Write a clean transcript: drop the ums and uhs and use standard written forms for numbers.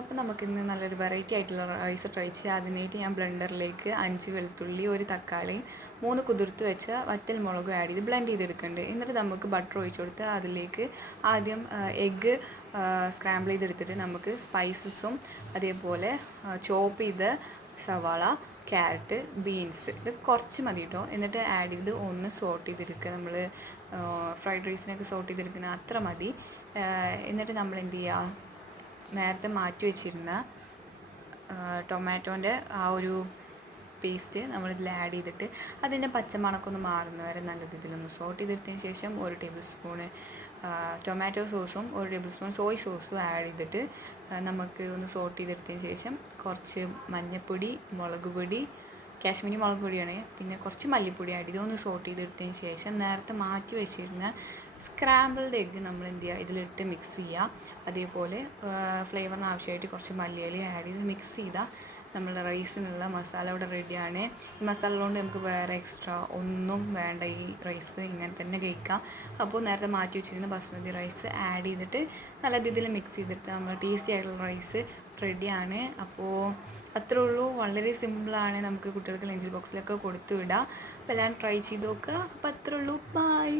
അപ്പോൾ നമുക്കിന്ന് നല്ലൊരു വെറൈറ്റി ആയിട്ടുള്ള റൈസ് ട്രൈ ചെയ്യാം. അതിനായിട്ട് ഞാൻ ബ്ലെൻഡറിലേക്ക് 5 വെളുത്തുള്ളി, 1 തക്കാളി, 3 കുതിർത്ത് വെച്ച വറ്റൽ മുളകും ആഡ് ചെയ്ത് ബ്ലെൻഡ് ചെയ്തെടുക്കുന്നുണ്ട്. എന്നിട്ട് നമുക്ക് ബട്ടർ ഒഴിച്ച് കൊടുത്ത് അതിലേക്ക് ആദ്യം എഗ്ഗ് സ്ക്രാമ്പിൾ ചെയ്തെടുത്തിട്ട് നമുക്ക് സ്പൈസസും അതേപോലെ ചോപ്പ് ചെയ്ത് സവാള, ക്യാരറ്റ്, ബീൻസ് ഇത് കുറച്ച് മതി കേട്ടോ. എന്നിട്ട് ആഡ് ചെയ്ത് ഒന്ന് സോട്ട് ചെയ്തെടുക്കുക. നമ്മൾ ഫ്രൈഡ് റൈസിനൊക്കെ സോട്ട് ചെയ്തെടുക്കുന്ന അത്ര മതി. എന്നിട്ട് നമ്മൾ എന്ത് ചെയ്യുക, നേരത്തെ മാറ്റി വെച്ചിരുന്ന ടൊമാറ്റോൻ്റെ ആ ഒരു പേസ്റ്റ് നമ്മളിതിൽ ആഡ് ചെയ്തിട്ട് അതിൻ്റെ പച്ചമണക്കൊന്ന് മാറുന്ന വരെ നല്ല രീതിയിലൊന്ന് സോട്ട് ചെയ്തെടുത്തതിന് ശേഷം 1 ടേബിൾ സ്പൂണ് ടൊമാറ്റോ സോസും 1 ടേബിൾ സ്പൂൺ സോയ് സോസും ആഡ് ചെയ്തിട്ട് നമുക്ക് ഒന്ന് സോട്ട് ചെയ്തെടുത്തതിന് ശേഷം കുറച്ച് മഞ്ഞൾപ്പൊടി, മുളക് പൊടി, കാശ്മീരി മുളക് പൊടിയാണ്, പിന്നെ കുറച്ച് മല്ലിപ്പൊടി ആഡ് ചെയ്ത് ഒന്ന് സോട്ട് ചെയ്തെടുത്തതിന് ശേഷം നേരത്തെ മാറ്റി വെച്ചിരുന്ന സ്ക്രാമ്പിൾഡ് എഗ്ഗ് നമ്മൾ എന്ത് ചെയ്യുക, ഇതിലിട്ട് മിക്സ് ചെയ്യുക. അതേപോലെ ഫ്ലേവറിന് ആവശ്യമായിട്ട് കുറച്ച് മല്ലിയില ആഡ് ചെയ്ത് മിക്സ് ചെയ്താൽ നമ്മുടെ റൈസിനുള്ള മസാല ഇവിടെ റെഡിയാണ്. ഈ മസാല കൊണ്ട് നമുക്ക് വേറെ എക്സ്ട്രാ ഒന്നും വേണ്ട. ഈ റൈസ് ഇങ്ങനെ തന്നെ കഴിക്കാം. അപ്പോൾ നേരത്തെ മാറ്റി വെച്ചിരുന്ന ബസ്മതി റൈസ് ആഡ് ചെയ്തിട്ട് നല്ല രീതിയിൽ മിക്സ് ചെയ്തിട്ട് നമ്മൾ ടേസ്റ്റി ആയിട്ടുള്ള റൈസ് റെഡിയാണ്. അപ്പോൾ അത്രേ ഉള്ളൂ, വളരെ സിമ്പിളാണ്. നമുക്ക് കുട്ടികൾക്ക് ലഞ്ച് ബോക്സിലൊക്കെ കൊടുത്തു വിടാം. അപ്പോൾ എല്ലാം ട്രൈ ചെയ്ത് നോക്കുക. അപ്പോൾ അത്രേ ഉള്ളൂ, ബൈ.